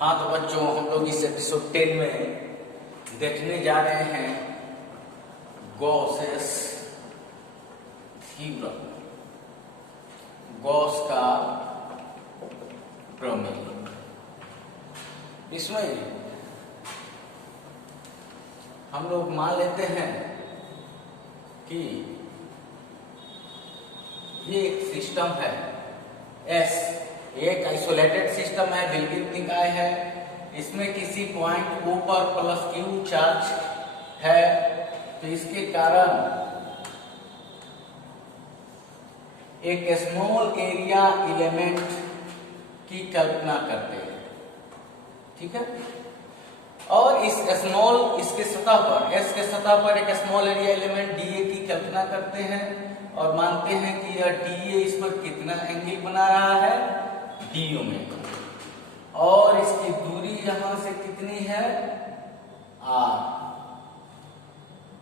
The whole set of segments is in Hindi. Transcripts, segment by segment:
हाँ तो बच्चों, हम लोग इस एपिसोड 10 में देखने जा रहे हैं गॉसेस थ्योरम, गॉस का प्रमेय। इसमें हम लोग मान लेते हैं कि ये एक सिस्टम है एस, एक आइसोलेटेड सिस्टम है, विलगित निकाय है। इसमें किसी पॉइंट ओ पर प्लस क्यू चार्ज है, तो इसके कारण एक स्मॉल एरिया एलिमेंट की कल्पना करते हैं, ठीक है। और इस स्मॉल, इसके सतह पर, एस के सतह पर एक स्मॉल एरिया एलिमेंट डीए की कल्पना करते हैं और मानते हैं कि यह डीए इस पर कितना एंगल बना रहा है, डी ओमेगा, और इसकी दूरी यहां से कितनी है, आर।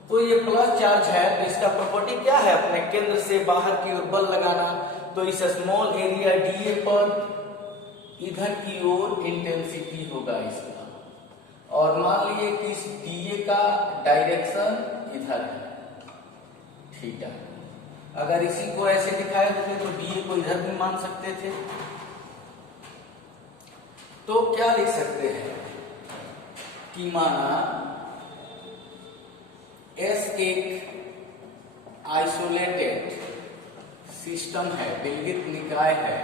तो ये प्लस चार्ज है, तो इसका प्रॉपर्टी क्या है, अपने केंद्र से बाहर की ओर बल लगाना। तो इस स्मॉल एरिया डीए पर इधर की ओर इंटेंसिटी होगा इसका, और मान लिए कि इस डीए का डायरेक्शन इधर है, थीटा। अगर इसी को ऐसे दिखाए होते तो डीए को इधर भी मान सकते थे। तो क्या लिख सकते हैं कि माना एस एक आइसोलेटेड सिस्टम है, विलगित निकाय है,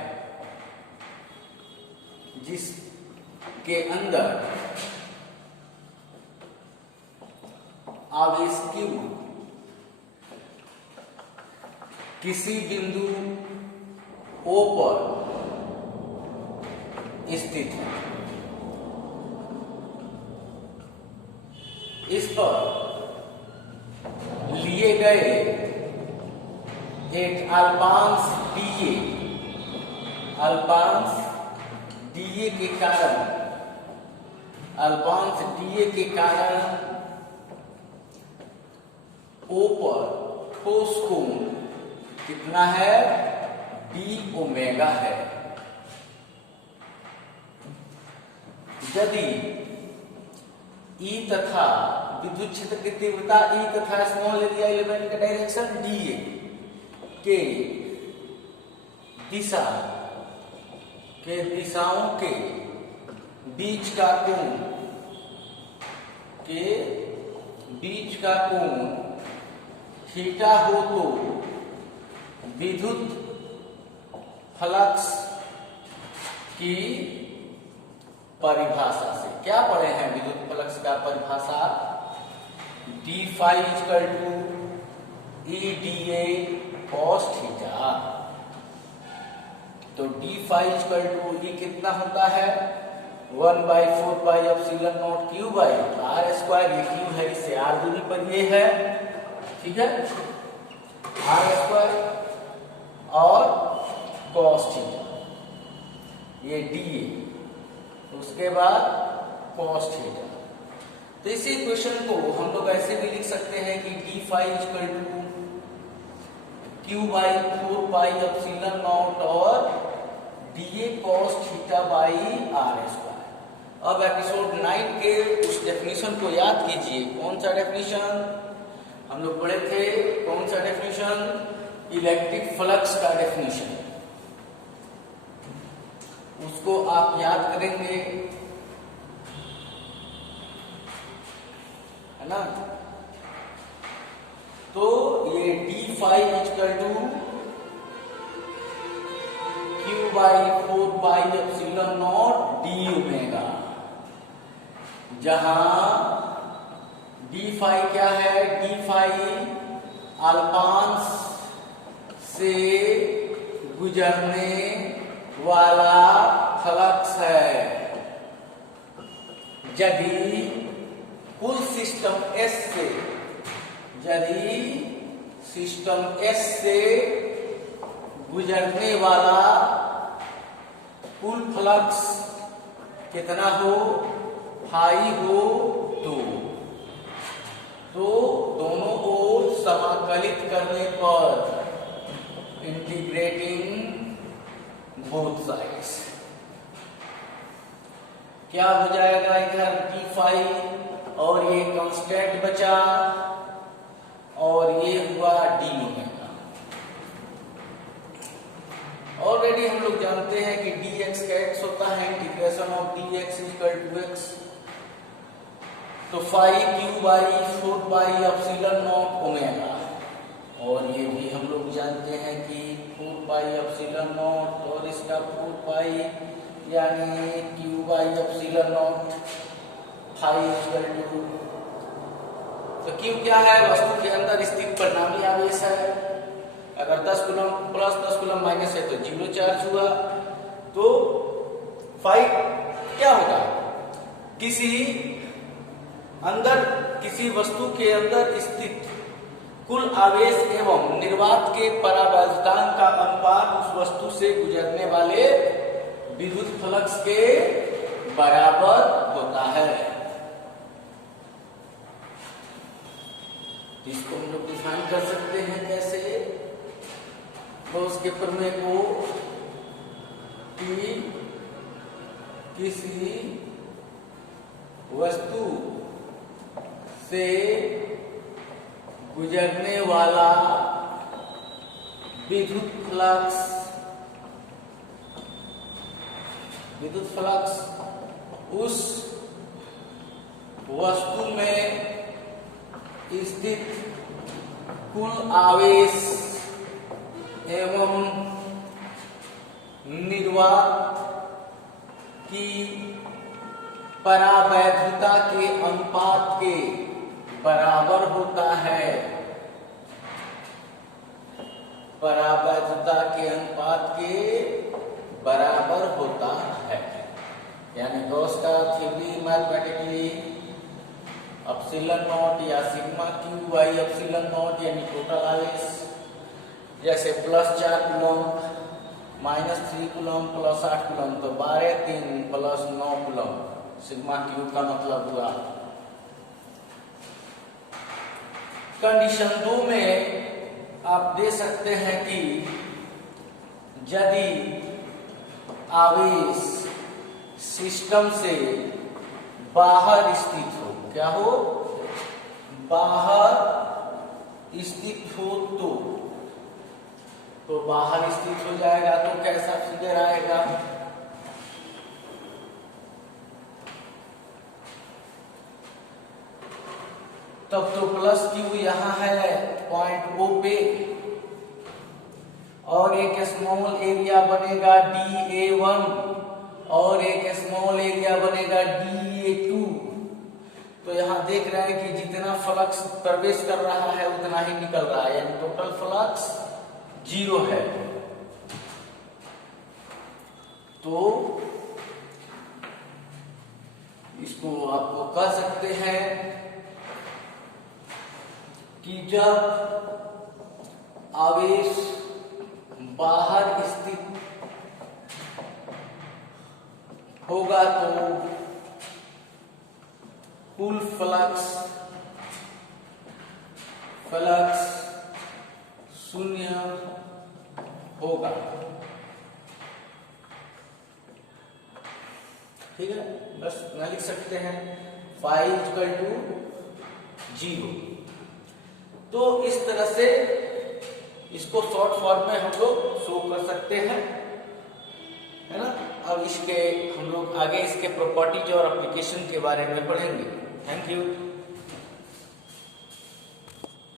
जिसके अंदर आवेश Q किसी बिंदु O पर स्थित है। इस पर लिए गए एक अल्पांश डीए के कारण, O पर ठोस कोण कितना है, डी ओमेगा है। यदि E तथा विद्युत क्षेत्र की तीव्रता E तथा स्मॉल एरिया एलिमेंट का डायरेक्शन डीए के दिशाओं के बीच का कोण थीटा हो, तो विद्युत फ्लक्स की परिभाषा से क्या पढ़े हैं, विद्युत फ्लक्स का परिभाषा d phi equal to E d A cos theta. तो d phi equal to E कितना होता है, 1/4 pi epsilon naught q by are square. ये क्यू है, इससे आर दूरी पर ये है, ठीक है, आर स्क्वायर और कॉस थीटा, ये डी ए, उसके बाद कॉस थीटा। तो इसी इक्वेशन को हम लोग ऐसे भी लिख सकते हैं कि D phi equal to Q by 4 pi epsilon naught और D A cos theta by are square. अब एपिसोड 9 के उस डेफिनेशन को याद कीजिए। कौन सा डेफिनेशन हम लोग पढ़े थे, कौन सा डेफिनेशन, इलेक्ट्रिक फ्लक्स का डेफिनेशन, उसको आप याद करेंगे, है ना। तो ये d phi equal to Q by 4 pi epsilon naught d omega, जहां डी फाई क्या है, डी फाई अल्पांश से गुजरने वाला फ्लक्स है। यदि कुल सिस्टम एस से गुजरने वाला कुल फ्लक्स कितना हो, हाई हो, तो दोनों ओर समाकलित करने पर, इंटीग्रेटिंग बोथ साइड्स, क्या हो जाएगा इधर डी फाई, और ये कांस्टेंट बचा, और ये हुआ डी ओमेगा। ऑलरेडी हम लोग जानते हैं कि डी एक्स का एक्स होता है integration of D X equal to X, तो phi Q by 4 pi epsilon naught omega, और ये भी हम लोग जानते हैं कि 4 पाई एप्सिलॉन नॉट और इसका 4 पाई यानी q by epsilon naught phi equal to, तो क्यू क्या है, वस्तु के अंदर स्थित परिणामी आवेश है। अगर 10 कूलम प्लस 10 कूलम माइनस है तो 0 चार्ज हुआ, तो फाई क्या होगा, किसी वस्तु के अंदर स्थित कुल आवेश एवं निर्वात के परावैद्युतांक का अनुपात उस वस्तु से गुजरने वाले विद्युत फ्लक्स के बराबर होता है। इसको हम लोग डिफाइन कर सकते हैं कैसे, तो उसके प्रमेय को कि किसी वस्तु से गुजरने वाला विद्युत फ्लक्स उस वस्तु में स्थित कुल आवेश एवं निर्वात की परावैद्युता के अनुपात के बराबर होता है। परावैद्युता के अनुपात के बराबर होता है, यानी गॉस का थ्योरी मैथमेटिकली एप्सिलॉन नॉट या sigma Q by epsilon not यानी टोटल आवेश, जैसे plus 4 coulomb minus 3 coulomb plus 8 coulomb, तो 12 3 प्लस 9 कूलम सिग्मा क्यू का मतलब हुआ। कंडीशन 2 में आप दे सकते हैं कि यदि आवेश सिस्टम से बाहर स्थित हो, क्या हो, बाहर स्थित हो, तो बाहर स्थित हो जाएगा, तो कैसा फिगर आएगा, तब तो प्लस क्यू यहाँ है पॉइंट ओ पे, और एक स्मॉल एरिया बनेगा DA1 और एक स्मॉल एरिया बनेगा DA2। तो यहाँ देख रहे हैं कि जितना फ्लक्स प्रवेश कर रहा है उतना ही निकल रहा है, यानी टोटल फ्लक्स 0 है। तो इसको आपको कह सकते हैं कि जब आवेश बाहर स्थित होगा तो कुल फ्लक्स शून्य होगा। ठीक है, बस ना लिख सकते हैं फाई इक्वल टू 0। तो इस तरह से इसको शॉर्ट फॉर्म में हम लोग शो कर सकते हैं, है ना। अब इसके हम लोग आगे इसके प्रॉपर्टीज और एप्लीकेशन के बारे में पढ़ेंगे। Thank you.